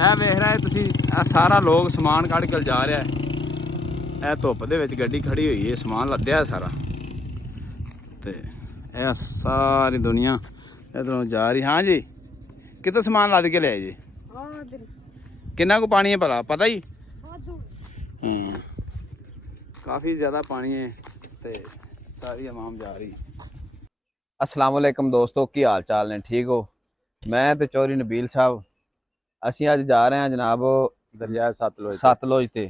ਇਹ ਵੇਖ ਰਹੇ ਤੁਸੀਂ ਇਹ ਸਾਰਾ ਲੋਕ ਸਮਾਨ ਕੱਢ ਕੇ ਜਾ ਰਿਹਾ ਹੈ। ਇਹ ਧੁੱਪ ਦੇ ਵਿੱਚ ਗੱਡੀ ਖੜੀ ਹੋਈ ਹੈ, ਸਮਾਨ ਲੱਦਿਆ ਸਾਰਾ ਤੇ ਇਹ ਸਾਰੀ ਦੁਨੀਆ ਇਧਰੋਂ ਜਾ ਰਹੀ। ਹਾਂ ਜੀ, ਕਿਤੋਂ ਸਮਾਨ ਲੱਦ ਕੇ ਲਿਆਏ ਜੀ? ਕਿੰਨਾ ਕੁ ਪਾਣੀ ਹੈ ਭਲਾ ਪਤਾ ਹੀ? ਹਾਂ, ਕਾਫੀ ਜ਼ਿਆਦਾ ਪਾਣੀ ਹੈ ਤੇ ਸਾਰੀ ਆਵਾਮ ਜਾ ਰਹੀ। अस्सलाम वालेकुम दोस्तों, की हाल चाल ने? ठीक हो? मैं तो चौधरी नबील साहब ਅਸੀਂ ਅੱਜ ਜਾ ਰਹੇ ਹਾਂ ਜਨਾਬ ਦਰਿਆ ਸਤਲੁਜ ਤੇ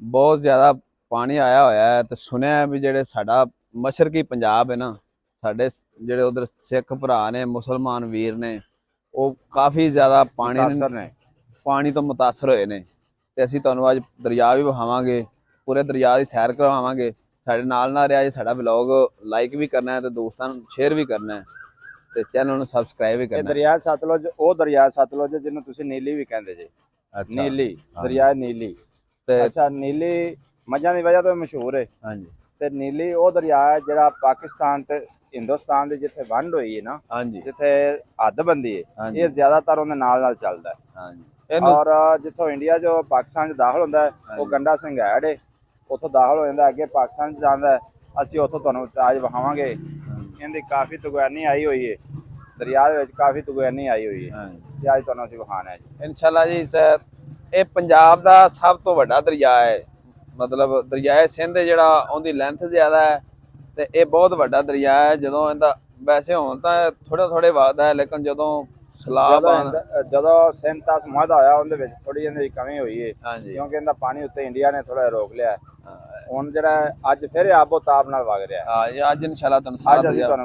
ਬਹੁਤ ਜ਼ਿਆਦਾ ਪਾਣੀ ਆਇਆ ਹੋਇਆ ਹੈ ਤੇ ਸੁਣਿਆ ਵੀ ਜਿਹੜੇ ਸਾਡਾ ਮਸ਼ਰਕੀ ਪੰਜਾਬ ਹੈ ਨਾ, ਸਾਡੇ ਜਿਹੜੇ ਉਧਰ ਸਿੱਖ ਭਰਾ ਨੇ, ਮੁਸਲਮਾਨ ਵੀਰ ਨੇ, ਉਹ ਕਾਫੀ ਜ਼ਿਆਦਾ ਪਾਣੀ ਤੋਂ ਮੁਤਾਸਰ ਹੋਏ ਨੇ ਤੇ ਅਸੀਂ ਤੁਹਾਨੂੰ ਅੱਜ ਦਰਿਆ ਵੀ ਵਿਖਾਵਾਂਗੇ, ਪੂਰੇ ਦਰਿਆ ਦੀ ਸੈਰ ਕਰਵਾਵਾਂਗੇ। ਸਾਡੇ ਨਾਲ ਰਿਹਾ ਜੇ ਸਾਡਾ ਵਲੌਗ ਲਾਈਕ ਵੀ ਕਰਨਾ ਹੈ ਤੇ ਦੋਸਤਾਂ ਨੂੰ ਸ਼ੇਅਰ ਵੀ ਕਰਨਾ ਹੈ ਤੇ ਚੈਨਲ ਨੂੰ ਸਬਸਕ੍ਰਾਈਬ ਵੀ ਕਰਨਾ ਹੈ। ਦਰਿਆ ਸਤਲੁਜ ਉਹ ਦਰਿਆ ਸਤਲੁਜ ਜਿਹਨੂੰ ਤੁਸੀਂ ਨੀਲੀ ਵੀ ਕਹਿੰਦੇ ਜੇ। ਨੀਲੀ ਦਰਿਆ ਨੀਲੀ ਤੇ ਅੱਛਾ, ਨੀਲੀ ਮੱਝਾਂ ਦੀ ਵਜ੍ਹਾ ਤੋਂ ਮਸ਼ਹੂਰ ਹੈ। ਹਾਂਜੀ, ਤੇ ਨੀਲੀ ਉਹ ਦਰਿਆ ਹੈ ਜਿਹੜਾ ਪਾਕਿਸਤਾਨ ਤੇ ਹਿੰਦੁਸਤਾਨ ਦੀ ਜਿੱਥੇ ਵੰਡ ਹੋਈ ਹੈ ਨਾ, ਹਾਂਜੀ, ਜਿੱਥੇ ਹੱਦ ਬੰਦੀ ਹੈ, ਇਹ ਜ਼ਿਆਦਾਤਰ ਉਹਦੇ ਨਾਲ ਚੱਲਦਾ ਹੈ। ਹਾਂਜੀ, ਔਰ ਜਿੱਥੋਂ ਇੰਡੀਆ ਜੋ ਪਾਕਿਸਤਾਨ 'ਚ ਦਾਖਲ ਹੁੰਦਾ ਹੈ ਉਹ ਗੰਡਾ ਸਿੰਘਾੜ ਹੈ, ਉੱਥੋਂ ਦਾਖਲ ਹੋ ਜਾਂਦਾ, ਅੱਗੇ ਪਾਕਿਸਤਾਨ 'ਚ ਜਾਂਦਾ ਹੈ। ਅਸੀਂ ਉੱਥੋਂ ਤੁਹਾਨੂੰ ਅੱਜ ਵਿਖਾਵਾਂਗੇ। ਇਹਦੀ ਕਾਫੀ ਤੁਗਾਨੀ ਆਈ ਹੋਈ ਹੈ, ਦਰਿਆ ਦੇ ਵਿੱਚ ਕਾਫੀ ਤੁਗਾਨੀ ਆਈ ਹੋਈ ਹੈ ਤੇ ਅੱਜ ਤੁਹਾਨੂੰ ਅਸੀਂ ਵਿਖਾਣਾ ਹੈ ਜੀ ਇਨਸ਼ਾਅੱਲਾ ਜੀ। ਇਹ ਪੰਜਾਬ ਦਾ ਸਭ ਤੋਂ ਵੱਡਾ ਦਰਿਆ ਹੈ, ਮਤਲਬ ਦਰਿਆ ਸਿੰਧ ਜਿਹੜਾ, ਉਹਦੀ ਲੈਂਥ ਜ਼ਿਆਦਾ ਹੈ ਤੇ ਇਹ ਬਹੁਤ ਵੱਡਾ ਦਰਿਆ ਹੈ। ਜਦੋਂ ਇਹਦਾ ਵੈਸੇ ਹੁਣ ਤਾਂ ਥੋੜੇ ਵਗਦਾ ਹੈ, ਲੇਕਿਨ ਜਦੋਂ ਜਦੋਂ ਸਿੰਧ ਦਾ ਸਮਾਧਾ ਹੋਇਆ ਉਹਦੇ ਵਿੱਚ ਥੋੜੀ ਜਿਹੀ ਕਮੀ ਹੋਈ ਹੈ, ਕਿਉਂਕਿ ਇਹਦਾ ਪਾਣੀ ਉੱਤੇ ਇੰਡੀਆ ਨੇ ਥੋੜਾ ਰੋਕ ਲਿਆ। ਹੁਣ ਜਿਹੜਾ ਅੱਜ ਫਿਰ ਆਬੋ ਤਾਬ ਨਾਲ ਵਗ ਰਿਹਾ। ਹਾਂ ਜੀ, ਅੱਜ ਇਨਸ਼ਾਅੱਲਾ ਤੁਹਾਨੂੰ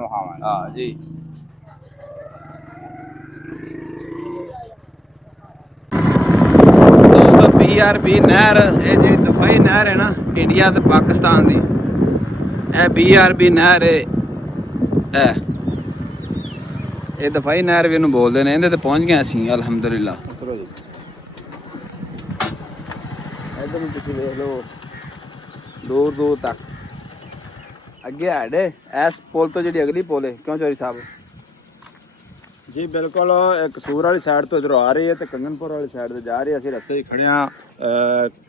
ਵਿਖਾਵਾਂਗੇ। ਹਾਂ ਜੀ, ਦੋਸਤੋ BRB ਨਹਿਰ, ਇਹ ਜਿਹੜੀ ਦਫਾਈ ਨਹਿਰ ਹੈ ਨਾ ਇੰਡੀਆ ਤੇ ਪਾਕਿਸਤਾਨ ਦੀ, ਇਹ BRB ਨਹਿਰ ਹੈ। ਇਹ ਦਫਾਈ ਨਹਿਰ ਵੀ ਇਹਨੂੰ ਬੋਲਦੇ ਨੇ। ਇਹਦੇ ਤੇ ਪਹੁੰਚ ਗਏ ਅਸੀਂ ਅਲਹਮਦੁਲਿਲਾ। ਇੱਧਰ ਨੂੰ ਤੁਸੀਂ ਵੇਖ ਲਓ ਦੂਰ ਤੱਕ ਅੱਗੇ ਸਾਡੇ ਇਸ ਪੁਲ ਤੋਂ ਜਿਹੜੀ ਅਗਲੀ ਪੁਲ ਹੈ, ਕਿਉਂ ਚੌਧਰੀ ਸਾਹਿਬ ਜੀ? ਬਿਲਕੁਲ, ਕਸੂਰ ਵਾਲੀ ਸਾਈਡ ਤੋਂ ਇੱਧਰੋਂ ਆ ਰਹੀ ਹੈ ਤੇ ਕੰਗਨਪੁਰ ਵਾਲੀ ਸਾਈਡ ਤੋਂ ਜਾ ਰਹੀ ਹੈ। ਅਸੀਂ ਰਸਤੇ 'ਚ ਖੜੇ ਹਾਂ,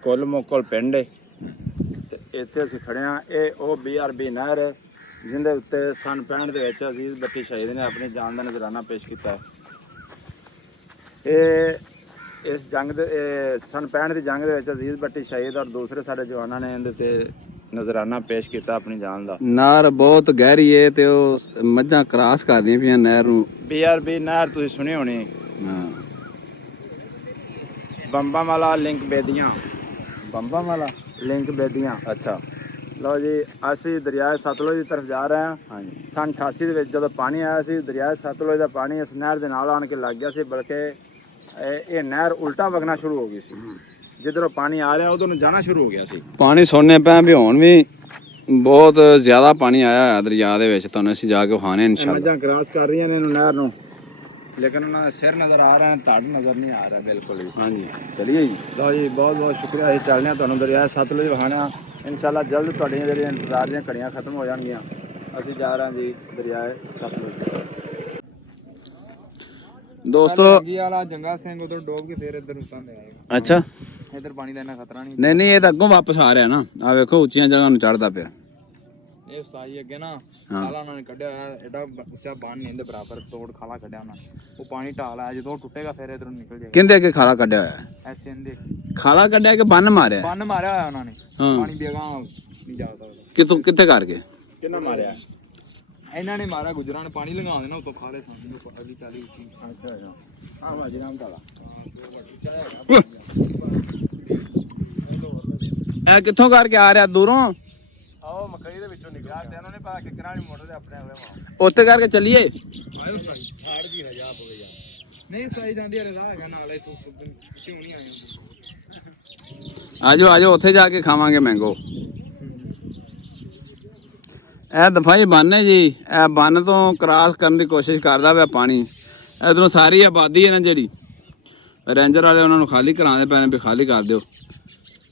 ਕੁੱਲ ਮੋਕਲ ਪਿੰਡ ਹੈ ਤੇ ਇੱਥੇ ਅਸੀਂ ਖੜੇ ਹਾਂ। ਇਹ ਉਹ BRB ਨਹਿਰ ਹੈ ਜਿਹਦੇ ਉੱਤੇ ਸਨ 65 ਦੇ ਵਿੱਚ ਅਜ਼ੀਜ਼ ਬੱਟੀ ਸ਼ਹੀਦ ਨੇ ਆਪਣੀ ਜਾਨ ਦਾ ਨਜ਼ਰਾਨਾ ਪੇਸ਼ ਕੀਤਾ। ਇਹ ਇਸ ਜੰਗ ਦੇ ਸਨ 65 ਦੀ ਜੰਗ ਦੇ ਵਿੱਚ ਅਜ਼ੀਜ਼ ਬੱਟੀ ਸ਼ਹੀਦ ਔਰ ਦੂਸਰੇ ਸਾਡੇ ਜਵਾਨਾਂ ਨੇ ਇਹਦੇ ਤੇ ਨਜ਼ਰਾਨਾ ਪੇਸ਼ ਕੀਤਾ ਆਪਣੀ ਜਾਨ ਦਾ। ਨਹਿਰ ਬਹੁਤ ਗਹਿਰੀ ਹੈ ਤੇ ਉਹ ਮੱਝਾਂ ਕ੍ਰਾਸ ਕਰਦੀਆਂ ਪਈਆਂ ਨਹਿਰ ਨੂੰ। BRB ਨਹਿਰ ਤੁਸੀਂ ਸੁਣੀ ਹੋਣੀ। ਹਾਂ, ਬੰਬਾਂ ਵਾਲਾ ਲਿੰਕ ਬੇਦੀਆਂ। ਬੰਬਾਂ ਵਾਲਾ ਲਿੰਕ ਬੇਦੀਆਂ। ਅੱਛਾ, ਲਓ ਜੀ, ਅਸੀਂ ਦਰਿਆ ਸਤਲੁਜ ਦੀ ਤਰਫ ਜਾ ਰਹੇ ਹਾਂ। ਹਾਂਜੀ, ਸਨ 88 ਦੇ ਵਿੱਚ ਜਦੋਂ ਪਾਣੀ ਆਇਆ ਸੀ, ਦਰਿਆ ਸਤਲੁਜ ਦਾ ਪਾਣੀ ਇਸ ਨਹਿਰ ਦੇ ਨਾਲ ਆਣ ਕੇ ਲੱਗ ਗਿਆ ਸੀ, ਬਲਕਿ ਇਹ ਨਹਿਰ ਉਲਟਾ ਵਗਣਾ ਸ਼ੁਰੂ ਹੋ ਗਈ ਸੀ। ਜਿੱਧਰੋਂ ਪਾਣੀ ਆ ਰਿਹਾ ਉਧਰ ਨੂੰ ਜਾਣਾ ਸ਼ੁਰੂ ਹੋ ਗਿਆ ਸੀ। ਪਾਣੀ ਸੁਣਨੇ ਪਿਆ ਵੀ ਹੁਣ ਵੀ ਬਹੁਤ ਜ਼ਿਆਦਾ ਪਾਣੀ ਆਇਆ ਹੋਇਆ ਦਰਿਆ ਦੇ ਵਿੱਚ। ਤੁਹਾਨੂੰ ਅਸੀਂ ਜਾ ਕੇ ਵਿਖਾਣੇ ਇਨਸ਼ਾਅੱਲਾ। ਮੱਝਾਂ ਕ੍ਰਾਸ ਕਰ ਰਹੀਆਂ ਨੇ ਇਹਨੂੰ ਨਹਿਰ ਨੂੰ, ਲੇਕਿਨ ਉਹਨਾਂ ਦਾ ਸਿਰ ਨਜ਼ਰ ਆ ਰਿਹਾ, ਧੜ ਨਜ਼ਰ ਨਹੀਂ ਆ ਰਿਹਾ ਬਿਲਕੁਲ ਹੀ। ਹਾਂਜੀ, ਚਲਿਏ ਜੀ। ਲਓ ਜੀ, ਬਹੁਤ ਬਹੁਤ ਸ਼ੁਕਰੀਆ। ਅਸੀਂ ਚੱਲਦੇ ਹਾਂ, ਤੁਹਾਨੂੰ ਦਰਿਆ ਸਤਲੁਜ ਵਿਖਾਣਾ ਇਨਸ਼ਾਅੱਲਾ। ਜਲਦ ਤੁਹਾਡੀਆਂ ਜਿਹੜੀਆਂ ਇੰਤਜ਼ਾਰ ਦੀਆਂ ਘੜੀਆਂ ਖਤਮ ਹੋ ਜਾਣਗੀਆਂ। ਅਸੀਂ ਜਾ ਰਹੇ ਹਾਂ ਜੀ ਦਰਿਆ ਸਤਲੁਜ। ਦੋਸਤੋ ਵਾਲਾ ਜੰਗਾ ਸਿੰਘ ਉਧਰ ਡੋਬ ਕੇ ਫਿਰ ਇੱਧਰ ਉਤਾਂਦੇ ਆਏਗਾ। ਅੱਛਾ, ਇੱਧਰ ਪਾਣੀ ਦਾ ਇੰਨਾ ਖਤਰਾ ਨਹੀਂ ਇਹ ਤਾਂ ਅੱਗੋਂ ਵਾਪਸ ਆ ਰਿਹਾ ਨਾ। ਆ ਵੇਖੋ ਉੱਚੀਆਂ ਜਗ੍ਹਾ ਨੂੰ ਚੜਦਾ ਪਿਆ। ਇਹ ਸਾਈ ਅੱਗੇ ਨਾ ਖਾਲਾ ਉਹਨਾਂ ਨੇ ਕੱਢਿਆ ਹੋਇਆ, ਐਡਾ ਉੱਚਾ ਬੰਨ ਨਹੀਂ ਦੇ ਬਰਾਬਰ ਤੋੜ ਖਾਲਾ ਕੱਢਿਆ ਉਹਨਾਂ। ਉਹ ਪਾਣੀ ਢਾਲ ਆਇਆ, ਜਦੋਂ ਟੁੱਟੇਗਾ ਫਿਰ ਇਧਰੋਂ ਨਿਕਲ ਜਾਏਗਾ। ਕਿੰਦੇ ਅੱਗੇ ਖਾਲਾ ਕੱਢਿਆ ਹੋਇਆ? ਐਸੇ ਇਹਦੇ ਖਾਲਾ ਕੱਢਿਆ ਕਿ ਬੰਨ ਮਾਰਿਆ? ਬੰਨ ਮਾਰਿਆ ਹੋਇਆ ਉਹਨਾਂ ਨੇ। ਪਾਣੀ ਬੇਗਾ ਨਹੀਂ ਜਾ ਸਕਦਾ। ਕਿੱਥੇ ਕਰਕੇ? ਕਿੰਨਾ ਮਾਰਿਆ? ਇਹਨਾਂ ਨੇ ਮਾਰਿਆ, ਗੁਜਰਾਂ ਨੇ ਪਾਣੀ ਲੰਘਾ ਦੇਣਾ ਉਤੋਂ ਖਾਲੇ ਸਾਹਮਣੇ ਅਗਲੀ ਚਾਲੀ ਉੱਚੀ। ਅੱਛਾ ਅੱਛਾ, ਆਹ ਵਾਜੀ ਨਾਮ ਢਾਲਾ। ਇਹ ਕਿੱਥੋਂ ਕਰਕੇ ਆ ਰਿਹਾ? ਦੂਰੋਂ? ਆਓ ਮਕਈ ਦੇ ਵਿੱਚੋਂ ਨਿਕਲਿਆ ਤੇ ਇਹਨਾਂ ਨੇ ਪਾ ਕੇ ਕਿਰਾਣੀ ਮੋਟਰ ਦੇ ਆਪਣੇ ਹੋਏ ਉੱਥੇ ਕਰਕੇ ਚੱਲੀਏ। ਆਇਓ ਸਾਈ ਹਾੜ ਜੀ ਨਾ ਜਾ ਪਵੇ ਯਾਰ। ਨਹੀਂ ਸਾਈ ਜਾਂਦੀ ਆ ਰਾਹ ਹੈਗਾ ਨਾਲੇ ਤੂੰ ਕਿਉਂ ਨਹੀਂ ਆਇਆ? ਆਜੋ ਉੱਥੇ ਜਾ ਕੇ ਖਾਵਾਂਗੇ ਮੈਂਗੋ। ਇਹ ਦਫਾਈ ਬੰਨ ਹੈ ਜੀ। ਇਹ ਬੰਨ ਤੋਂ ਕ੍ਰਾਸ ਕਰਨ ਦੀ ਕੋਸ਼ਿਸ਼ ਕਰਦਾ ਪਿਆ ਪਾਣੀ। ਇਧਰੋਂ ਸਾਰੀ ਆਬਾਦੀ ਹੈ ਨਾ ਜਿਹੜੀ, ਰੇਂਜਰ ਵਾਲੇ ਉਹਨਾਂ ਨੂੰ ਖਾਲੀ ਕਰਾਉਂਦੇ ਪਏ ਨੇ ਵੀ ਖਾਲੀ ਕਰ ਦਿਓ।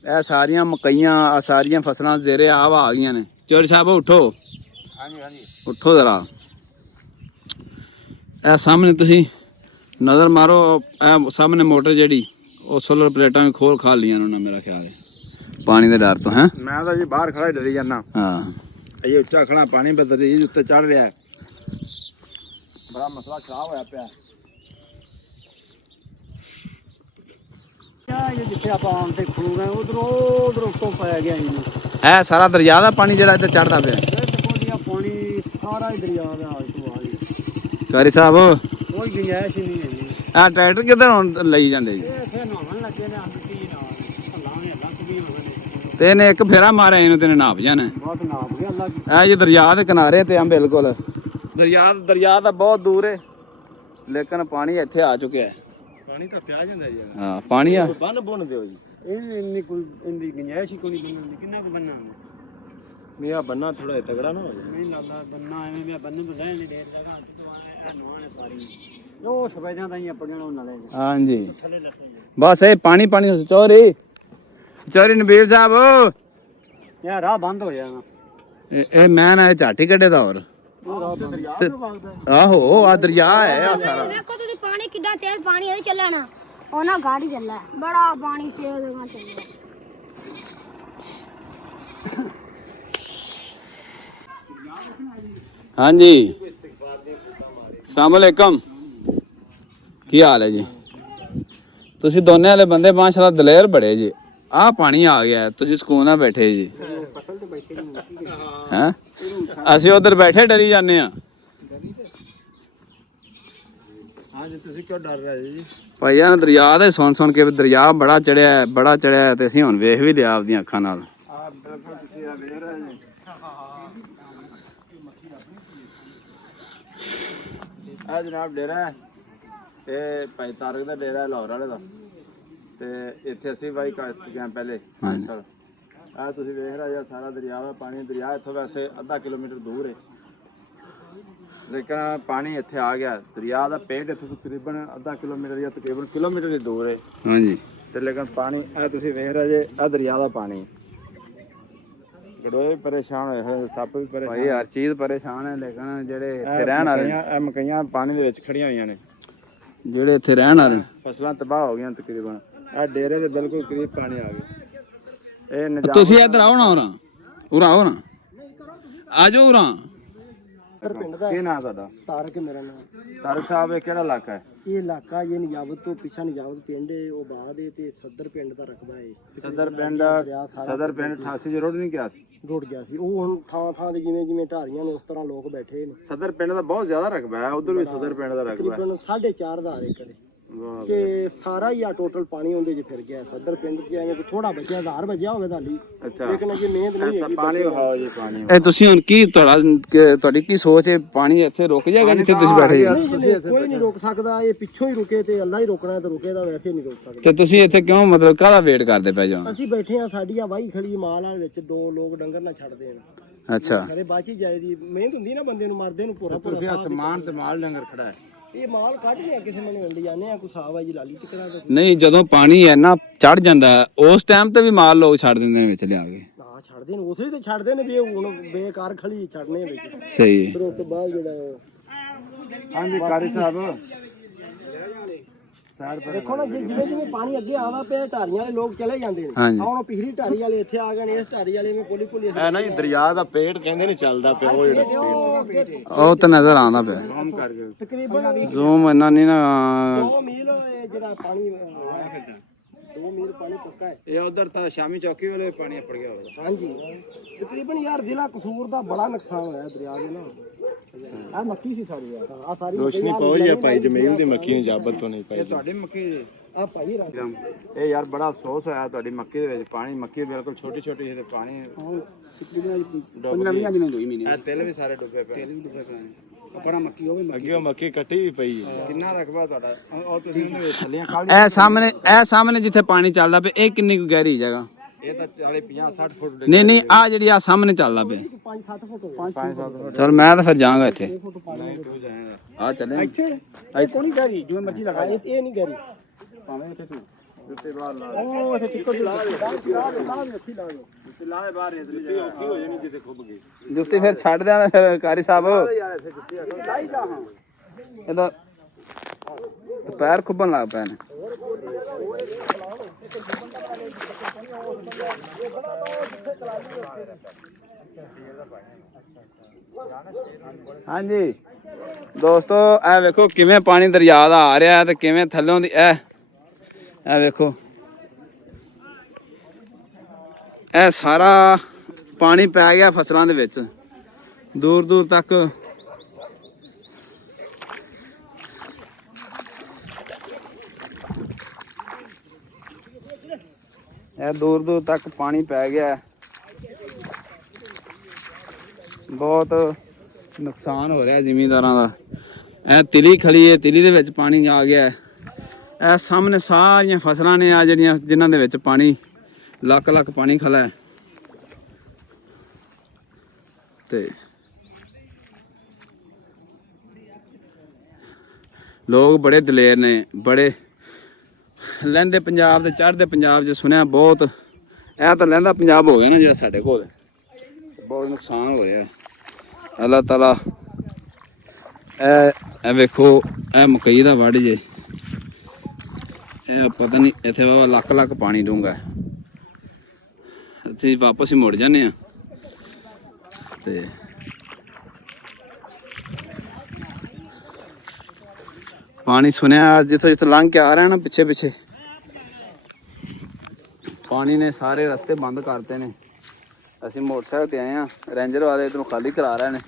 ਇਹ ਸਾਰੀਆਂ ਮਕਈਆਂ, ਆ ਸਾਰੀਆਂ ਫਸਲਾਂ ਜ਼ੇਰੇ ਆਬ ਆ ਗਈਆਂ ਨੇ। ਚੌਧਰੀ ਸਾਹਿਬ ਉੱਠੋ। ਹਾਂਜੀ ਹਾਂਜੀ, ਉੱਠੋ ਜ਼ਰਾ। ਇਹ ਸਾਹਮਣੇ ਤੁਸੀਂ ਨਜ਼ਰ ਮਾਰੋ ਇਹ ਸਾਹਮਣੇ ਮੋਟਰ ਜਿਹੜੀ ਉਹ ਸੋਲਰ ਪਲੇਟਾਂ ਵੀ ਖੋਲ ਖਾ ਲੀਆਂ ਉਹਨਾਂ ਮੇਰਾ ਖਿਆਲ ਹੈ ਪਾਣੀ ਦੇ ਡਰ ਤੋਂ ਹੈ। ਮੈਂ ਤਾਂ ਜੀ ਬਾਹਰ ਖੜਾ ਡਰੀ ਜਾਂਦਾ। ਹਾਂ ਇਹ ਉੱਚਾ ਖੜਾ ਪਾਣੀ ਬਦਰੀ ਉੱਤੇ ਚੜ ਰਿਹਾ ਹੈ। ਬੜਾ ਮਸਲਾ ਖਰਾਬ ਹੋਇਆ ਪਿਆ। ਇਹ ਜਿੱਥੇ ਆਪਾਂ ਆਉਣ ਤੇ ਖੜੂ ਗਏ ਉਧਰੋਂ ਤੋਂ ਪੈ ਗਿਆ ਇਹਨੂੰ ਇਹ ਸਾਰਾ ਦਰਿਆ ਦਾ ਪਾਣੀ ਜਿਹੜਾ ਇੱਥੇ ਚੜਦਾ ਪਿਆ ਇਹ ਪਾਣੀ ਸਾਰਾ ਹੀ ਦਰਿਆ ਦਾ ਹਾਲ ਤੋਂ ਆ ਗਿਆ। ਕਾਰੀ ਸਾਹਿਬ ਕੋਈ ਗੁੰਜਾਇਸ਼ ਹੀ ਨਹੀਂ ਹੈ। ਆ ਟਰੈਕਟਰ ਕਿੱਧਰ ਹੁਣ ਲਈ ਜਾਂਦੇ ਜੀ? ਇਹ ਫਿਰ ਨਹਾਉਣ ਲੱਗੇ ਨੇ ਮਿੱਟੀ ਨਾਲ ਅੱਲਾਹ ਨੇ ਅੱਲਾਹ ਕੁਬੀ ਹੋਣੇ ਤੇ ਇਹਨੇ ਇੱਕ ਫੇਰਾ ਮਾਰਿਆ ਇਹਨੂੰ ਤੇਨੇ ਨਾਪ ਜਾਣਾ। ਬਹੁਤ ਨਾਪ ਗਿਆ ਅੱਲਾਹ ਕੀ। ਇਹ ਜੀ ਦਰਿਆ ਦੇ ਕਿਨਾਰੇ ਤੇ ਆ ਬਿਲਕੁਲ ਦਰਿਆ ਤਾਂ ਬਹੁਤ ਦੂਰ ਹੈ ਲੇਕਿਨ ਪਾਣੀ ਇੱਥੇ ਆ ਚੁੱਕਿਆ ਹੈ। ਪਾਣੀ ਤਾਂ ਪਿਆ ਜਾਂਦਾ ਜੀ। ਹਾਂ ਪਾਣੀ ਆ ਬੰਨ ਬੁਣ ਦਿਓ ਜੀ। ਇਹ ਇੰਨੀ ਕੋਈ ਇੰਦੀ ਗੁੰਜਾਇਸ਼ ਹੀ ਕੋਈ ਨਹੀਂ ਬੰਨਣ ਦੀ। ਕਿੰਨਾ ਕੁ ਬੰਨਾ ਮੇਰਾ ਬੰਨਾ ਥੋੜਾ ਜਿਹਾ ਤਗੜਾ ਨਾ ਹੋ ਜਾਏ। ਨਹੀਂ ਲੱਗਦਾ ਬੰਨਾ ਐਵੇਂ ਮੈਂ ਬੰਨੇ ਤੋਂ ਲੈਣ ਨਹੀਂ ਡੇਰ ਜਗ੍ਹਾ ਤੋਂ ਆਏ ਨਵਾਂ ਨੇ ਸਾਰੀ ਉਹ ਸਵੇਜਾਂ ਤਾਂ ਹੀ ਆਪਣੀਆਂ ਨੂੰ ਨਾਲੇ ਹਾਂਜੀ ਥੱਲੇ ਲੱਗੇ ਬਸ ਇਹ ਪਾਣੀ ਚੋਰੀ ਨਬੀਰ ਸਾਹਿਬ ਯਾਰ ਰਾਹ ਬੰਦ ਹੋ ਜਾਣਾ। ਇਹ ਮੈਂ ਨਾ ਝਾਟੀ ਕੱਢੇ ਦਾ ਹੋਰ ਆਹੋ ਆ ਦਰਿਆ ਹੈ ਆ ਸਾਰਾ। ਦੇਖੋ ਤੁਸੀਂ ਪਾਣੀ ਕਿੱਦਾਂ ਤੇਜ਼ ਪਾਣੀ ਹੈ ਚੱਲਣਾ ਉਹਨਾਂ ਗਾੜੀ ਚੱਲਾ ਬੜਾ ਪਾਣੀ ਤੇਜ਼ ਜਗ੍ਹਾ ਚੱਲਿਆ। ਹਾਂਜੀ अस्सलाम वालेकुम ਕੀ ਹਾਲ ਹੈ ਜੀ? ਤੁਸੀਂ ਦੋਨੇ ਵਾਲੇ ਬੰਦੇ ਮਾਸ਼ਾਅੱਲਾ ਦਲੇਰ ਬੜੇ ਜੀ। ਆਹ ਪਾਣੀ ਆ ਗਿਆ ਤੁਸੀਂ ਸਕੂਨ ਨਾਲ ਬੈਠੇ ਜੀ ਹੈਂ? ਅਸੀਂ ਉਧਰ ਬੈਠੇ ਡਰੀ ਜਾਂਦੇ ਆ। ਹਾਂਜੀ ਤੁਸੀਂ ਕਿਉਂ ਡਰ ਰਹੇ ਜੀ? ਭਾਈਆ ਦਰਿਆ ਦੇ ਸੁਣ ਕੇ ਦਰਿਆ ਬੜਾ ਚੜਿਆ ਤੇ ਅਸੀਂ ਹੁਣ ਵੇਖ ਵੀ ਲਿਆ ਆਪਦੀਆਂ ਅੱਖਾਂ ਨਾਲ। ਆ ਬਿਲਕੁਲ ਤੁਸੀਂ ਆ ਵੇਖ ਰਹੇ ਜੀ। ਆ ਜਨਾਬ ਡੇਰਾ ਹੈ ਇਹ ਭਾਈ ਤਾਰਕ ਦਾ ਡੇਰਾ ਹੈ ਲਾਹੌਰ ਵਾਲੇ ਦਾ ਤੇ ਇੱਥੇ ਅਸੀਂ ਬਾਈ ਕਰ ਚੁੱਕੇ ਹਾਂ ਪਹਿਲੇ। ਆ ਤੁਸੀਂ ਵੇਖ ਰਹੇ ਹੋ ਸਾਰਾ ਦਰਿਆ ਦਾ ਪਾਣੀ। ਦਰਿਆ ਇੱਥੋਂ ਵੈਸੇ ਅੱਧਾ ਕਿਲੋਮੀਟਰ ਦੂਰ ਹੈ ਲੇਕਿਨ ਪਾਣੀ ਇੱਥੇ ਆ ਗਿਆ। ਦਰਿਆ ਦਾ ਪੇਟ ਇੱਥੋਂ ਤਕਰੀਬਨ ਅੱਧਾ ਕਿਲੋਮੀਟਰ ਜਾਂ ਤਕਰੀਬਨ ਕਿਲੋਮੀਟਰ ਦੀ ਦੂਰ ਹੈ। ਹਾਂਜੀ ਤੇ ਲੇਕਿਨ ਪਾਣੀ ਆ ਤੁਸੀਂ ਵੇਖ ਰਹੇ ਜੇ ਆ ਦਰਿਆ ਦਾ ਪਾਣੀ। ਗੜੋਏ ਵੀ ਪਰੇਸ਼ਾਨ ਹੋਏ ਹੋਏ ਸੱਪ ਵੀ ਪਰੇਸ਼ਾਨ। ਭਾਈ ਹਰ ਚੀਜ਼ ਪਰੇਸ਼ਾਨ ਹੈ ਲੇਕਿਨ ਜਿਹੜੇ ਇੱਥੇ ਰਹਿਣ ਵਾਲੇ ਇਹ ਮਕਈਆਂ ਪਾਣੀ ਦੇ ਵਿੱਚ ਖੜੀਆਂ ਹੋਈਆਂ ਨੇ। ਜਿਹੜੇ ਇੱਥੇ ਰਹਿਣ ਵਾਲੇ ਫਸਲਾਂ ਤਬਾਹ ਹੋ ਗਈਆਂ ਤਕਰੀਬਨ। ਇਹ ਡੇਰੇ ਦੇ ਬਿਲਕੁਲ ਕਰੀਬ ਪਾਣੀ ਆ ਗਿਆ। ਇਹ ਨਜ਼ਾਰਾ ਤੁਸੀਂ ਇੱਧਰ ਆਓ ਨਾ ਉਰਾ ਆਓ ਨਾ ਆ ਜਾਓ ਉਰਾ। ਪਿੰਡ ਦਾ ਕੀ ਨਾਂ ਤੁਹਾਡਾ? ਤਾਰਕ ਮੇਰਾ ਨਾਮ। ਤਾਰਕ ਸਾਹਿਬ ਇਹ ਕਿਹੜਾ ਇਲਾਕਾ ਹੈ? ਇਹ ਇਲਾਕਾ ਇਹ ਨਿਜਾਵਤ ਤੋਂ ਪਿੱਛਾ ਨਿਜਾਵਤ ਪਿੰਡ ਹੈ ਉਹ ਬਾਅਦ ਹੈ ਤੇ ਸਦਰ ਪਿੰਡ ਦਾ ਰਕਬਾ ਹੈ। ਸਦਰ ਪਿੰਡ 88 ਚ ਰੋਡ ਨਹੀਂ ਗਿਆ ਸੀ? ਰੁੜ ਗਿਆ ਸੀ ਉਹ। ਹੁਣ ਥਾਂ ਥਾਂ ਤੇ ਜਿਵੇਂ ਜਿਵੇਂ ਢਾਰੀਆਂ ਨੇ ਉਸ ਤਰ੍ਹਾਂ ਲੋਕ ਬੈਠੇ ਨੇ। ਸਦਰ ਪਿੰਡ ਦਾ ਬਹੁਤ ਜ਼ਿਆਦਾ ਰਕਬਾ ਹੈ। ਉਧਰ ਵੀ ਸਦਰ ਪਿੰਡ ਦਾ ਰਕਬਾ ਹੈ। ਤਕਰੀਬਨ 4.5 ਏਕੜ ਤੇ ਸਾਰਾ ਹੀ ਆ ਟੋਟਲ ਪਾਣੀ ਉਹਦੇ ਚ ਫਿਰ ਗਿਆ। ਸਦਰ ਪਿੰਡ ਚ ਐਵੇਂ ਥੋੜਾ ਬਚਿਆ 1000 ਬਚਿਆ ਹੋਵੇ ਤੁਹਾਡੀ। ਅੱਛਾ ਲੇਕਿਨ ਅਜੇ ਮਿਹਨਤ ਨਹੀਂ ਹੈਗੀ। ਪਾਣੀ ਵਹਾਓ ਜੀ ਪਾਣੀ। ਇਹ ਤੁਸੀਂ ਹੁਣ ਕੀ ਤੁਹਾਡੀ ਕੀ ਸੋਚ ਹੈ? ਪਾਣੀ ਇੱਥੇ ਰੁਕ ਜਾਏਗਾ ਜਿੱਥੇ ਤੁਸੀਂ ਬੈਠੇ ਜੀ? ਕੋਈ ਨਹੀਂ ਰੋਕ ਸਕਦਾ। ਇਹ ਪਿੱਛੋਂ ਹੀ ਰੁਕੇ ਤੇ ਅੱਲਾ ਹੀ ਰੋਕਣਾ ਹੈ ਤੇ ਰੁਕੇਗਾ ਵੈਸੇ ਨਹੀਂ ਰੋਕ ਸਕਦਾ। ਤੇ ਤੁਸੀਂ ਇੱਥੇ ਕਿਉਂ ਮਤਲਬ ਕਾਹਦਾ ਵੇਟ ਕਰਦੇ ਪਏ ਜਾਓ? ਅਸੀਂ ਬੈਠੇ ਆ ਸਾਡੀਆਂ ਵਾਹੀ ਖੜੀ ਮਾਲ ਵਾਲੇ ਵਿੱਚ ਦੋ ਲੋਕ ਡੰਗਰ ਨਾ ਛੱਡਦੇ ਨੇ। ਅੱਛਾ ਘਰੇ ਬਾਚੀ ਜਾਏਦੀ ਮਿਹਨਤ ਹੁੰਦੀ ਨਾ ਬੰਦੇ ਨੂੰ ਮਰਦੇ ਨੂੰ ਪੂਰਾ ਤੁਸੀਂ ਆ ਸਮਾਨ ਤੇ ਮਾਲ ਡੰਗਰ ਖੜਾ ਹੈ। ਇਹ ਮਾਲ ਕੱਢ ਲਿਆ ਕਿਸੇ ਮਨੇ ਵੰਡੀ ਜਾਂਦੇ ਆ ਕੋਈ ਸਾਬ ਆ ਜੀ ਲਾਲੀ ਟਿਕਰਾ ਦਾ। ਨਹੀਂ ਜਦੋਂ ਪਾਣੀ ਇੰਨਾ ਚੜ ਜਾਂਦਾ ਉਸ ਟਾਈਮ ਤੇ ਵੀ ਮਾਲ ਲੋਕ ਛੱਡ ਦਿੰਦੇ ਨੇ ਵਿੱਚ ਲਿਆ ਕੇ। ਹਾਂ ਛੱਡਦੇ ਨੇ ਉਸੇ ਤੇ ਛੱਡਦੇ ਨੇ ਵੀ ਇਹ ਹੁਣ ਬੇਕਾਰ ਖਲੀ ਛੱਡਨੇ ਵਿੱਚ। ਸਹੀ ਹੈ। ਫਿਰ ਉਸ ਤੋਂ ਬਾਅਦ ਜਿਹੜਾ ਹਾਂਜੀ ਕਾਰੀ ਸਾਹਿਬ ਦੇਖੋ ਨਾ ਜਿਵੇਂ ਜਿਵੇਂ ਪਾਣੀ ਅੱਗੇ ਆਵਾ ਪਿਆ ਢਾਰੀਆਂ ਵਾਲੇ ਲੋਕ ਚਲੇ ਜਾਂਦੇ ਨੇ। ਹਾਂਜੀ। ਹੁਣ ਪਿਛਲੀ ਢਾਰੀ ਵਾਲੇ ਇੱਥੇ ਆ ਗਏ ਨੇ। ਇਸ ਢਾਰੀ ਵਾਲੇ ਨੂੰ ਪੋਲੀ ਇਹ ਨਾ ਦਰਿਆ ਦਾ ਪੇਟ ਕਹਿੰਦੇ ਨੇ ਚੱਲਦਾ ਪਿਆ ਉਹ ਜਿਹੜਾ ਸਪੀਡ ਉਹ ਤਾਂ ਨਜ਼ਰ ਆਉਂਦਾ ਪਿਆ। ਕੰਮ ਕਰ ਗਏ। ਤਕਰੀਬਨ ਜ਼ੂਮ ਇੰਨਾ ਨਹੀਂ ਨਾ 2 ਮੀਲ ਇਹ ਜਿਹੜਾ ਪਾਣੀ 2 ਮੀਲ ਪਾਣੀ ਪੱਕਾ ਹੈ। ਇਹ ਉਧਰ ਤਾਂ ਸ਼ਾਮੀ ਚੌਕੀ ਵਾਲੇ ਪਾਣੀ ਪੜ ਗਿਆ ਹੋਵੇ। ਹਾਂਜੀ ਤਕਰੀਬਨ ਯਾਰ ਜ਼ਿਲ੍ਹਾ ਕਸੂਰ ਦਾ ਬੜਾ ਨੁਕਸਾਨ ਹੋਇਆ ਦਰਿਆ ਦੇ ਨਾਲ। ਆ ਮੱਕੀ ਸੀ ਸਾਰੀ ਆ ਸਾਰੀ ਰੋਸ਼ਨੀ ਪਹੁੰਚ ਗਿਆ ਭਾਈ ਜਮੀਲ ਦੀ ਮੱਕੀ ਨੂੰ ਜਾਬਤ ਤੋਂ ਨਹੀਂ ਪਾਈ। ਤੁਹਾਡੀ ਮੱਕੀ ਆ ਭਾਈ ਇਹ ਯਾਰ ਬੜਾ ਅਫਸੋਸ ਹੋਇਆ ਤੁਹਾਡੀ ਮੱਕੀ ਦੇ ਵਿੱਚ ਪਾਣੀ। ਮੱਕੀ ਬਿਲਕੁਲ ਛੋਟੀ ਛੋਟੀ ਸੀ ਤੇ ਪਾਣੀ ਇਹ ਤਿਲ ਵੀ ਸਾਰੇ ਡੁੱਬੇ ਪਏ। ਆਪਣਾ ਮੱਕੀ ਹੋਵੇ ਅੱਗੇ ਉਹ ਮੱਕੀ ਕੱਟੀ ਵੀ ਪਈ। ਕਿੰਨਾ ਰਕਬਾ ਤੁਹਾਡਾ? ਉਹ ਤੁਸੀਂ ਉਹਦੇ ਵਿੱਚ ਥੱਲੀਆਂ ਇਹ ਸਾਹਮਣੇ ਜਿੱਥੇ ਪਾਣੀ ਚੱਲਦਾ ਪਿਆ ਇਹ ਕਿੰਨੀ ਕੁ ਗਹਿਰੀ ਜਗ੍ਹਾ? ਇਹ ਤਾਂ 40 50 60 ਫੁੱਟ ਨਹੀਂ ਆ ਜਿਹੜੀ ਆ ਸਾਹਮਣੇ ਚੱਲਦਾ ਪਿਆ 5-7 ਫੁੱਟ ਹੋਵੇ। 5-7 ਫੁੱਟ। ਚਲ ਮੈਂ ਤਾਂ ਫਿਰ ਜਾਵਾਂਗਾ ਇੱਥੇ। ਤੂੰ ਜਾਏਗਾ ਆ ਚੱਲੇ ਇੱਥੇ ਕੋਈ ਗੈਰੀ ਜਿਵੇਂ ਮਰਜ਼ੀ ਲਗਾ ਇਹ ਨਹੀਂ ਗੈਰੀ ਭਾਵੇਂ ਇੱਥੇ ਤੂੰ ਉੱਤੇ ਬਾਹਰ ਲਾ ਉਹ ਇੱਥੇ ਟਿੱਕੋ ਲਾ ਦੇ ਉੱਥੇ ਲਾ ਦੇ ਉੱਤੇ ਲਾ ਦੇ ਬਾਹਰ ਇਧਰਲੀ ਜਗ੍ਹਾ ਔਖੀ ਹੋ ਜਾਣੀ ਜਿੱਥੇ ਖੁੱਭ ਗਈ। ਜੁੱਤੀ ਫਿਰ ਛੱਡ ਦਿਆਂ ਫਿਰ ਕਾਰੀ ਸਾਹਿਬ ਯਾਰ ਇੱਥੇ ਜੁੱਤੀ ਆ ਲਾਈ ਜਾ ਹਾਂ ਇਹਦਾ ਪੈਰ ਖੁੱਬਣ ਲੱਗ ਪਏ ਨੇ। ਹਾਂਜੀ ਦੋਸਤੋ ਇਹ ਵੇਖੋ ਕਿਵੇਂ ਪਾਣੀ ਦਰਿਆ ਦਾ ਆ ਰਿਹਾ ਤੇ ਕਿਵੇਂ ਥੱਲੋਂ ਦੀ ਇਹ ਵੇਖੋ ਇਹ ਸਾਰਾ ਪਾਣੀ ਪੈ ਗਿਆ ਫਸਲਾਂ ਦੇ ਵਿੱਚ ਦੂਰ ਦੂਰ ਤੱਕ। ਇਹ ਦੂਰ ਦੂਰ ਤੱਕ ਪਾਣੀ ਪੈ ਗਿਆ। ਬਹੁਤ ਨੁਕਸਾਨ ਹੋ ਰਿਹਾ ਜ਼ਿਮੀਂਦਾਰਾਂ ਦਾ। ਇਹ ਤਿਲੀ ਖੜੀ ਹੈ, ਤਿਲੀ ਦੇ ਵਿੱਚ ਪਾਣੀ ਆ ਗਿਆ। ਇਹ ਸਾਹਮਣੇ ਸਾਰੀਆਂ ਫਸਲਾਂ ਨੇ ਆ ਜਿਹੜੀਆਂ ਜਿਨ੍ਹਾਂ ਦੇ ਵਿੱਚ ਪਾਣੀ ਲੱਖ ਲੱਖ ਪਾਣੀ ਖਲਾ ਹੈ। ਤੇ ਲੋਕ ਬੜੇ ਦਲੇਰ ਨੇ, ਬੜੇ ਲਹਿੰਦੇ ਪੰਜਾਬ ਤੇ ਚੜ੍ਹਦੇ ਪੰਜਾਬ 'ਚ ਸੁਣਿਆ ਬਹੁਤ। ਇਹ ਤਾਂ ਲਹਿੰਦਾ ਪੰਜਾਬ ਹੋ ਗਿਆ ਨਾ ਜਿਹੜਾ ਸਾਡੇ ਕੋਲ, ਬਹੁਤ ਨੁਕਸਾਨ ਹੋ ਰਿਹਾ। ਅੱਲਾਹ ਤਾਲਾ ਇਹ ਵੇਖੋ ਇਹ ਮਕਈ ਦਾ ਵੱਢ ਜੇ, ਇਹ ਪਤਾ ਨਹੀਂ ਇੱਥੇ ਬਾਬਾ ਲੱਖ ਲੱਖ ਪਾਣੀ ਡੂੰਘਾ। ਅਸੀਂ ਵਾਪਸ ਹੀ ਮੁੜ ਜਾਂਦੇ ਹਾਂ ਤੇ ਪਾਣੀ ਸੁਣਿਆ ਜਿੱਥੋਂ ਜਿੱਥੋਂ ਲੰਘ ਕੇ ਆ ਰਿਹਾ ਨਾ ਪਿੱਛੇ ਪਿੱਛੇ ਪਾਣੀ ਨੇ ਸਾਰੇ ਰਸਤੇ ਬੰਦ ਕਰਤੇ ਨੇ। ਅਸੀਂ ਮੋਟਰਸਾਈਕਲ ਤੇ ਆਏ ਹਾਂ, ਰੇਂਜਰ ਵਾਲੇ ਇੱਧਰੋਂ ਖਾਲੀ ਕਰਾ ਰਹੇ ਨੇ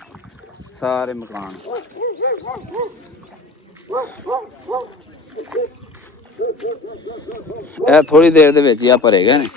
ਸਾਰੇ ਮਕਾਨ। ਇਹ ਥੋੜੀ ਦੇਰ ਦੇ ਵਿੱਚ ਹੀ ਆ ਭਰੇ ਗਏ ਨੇ।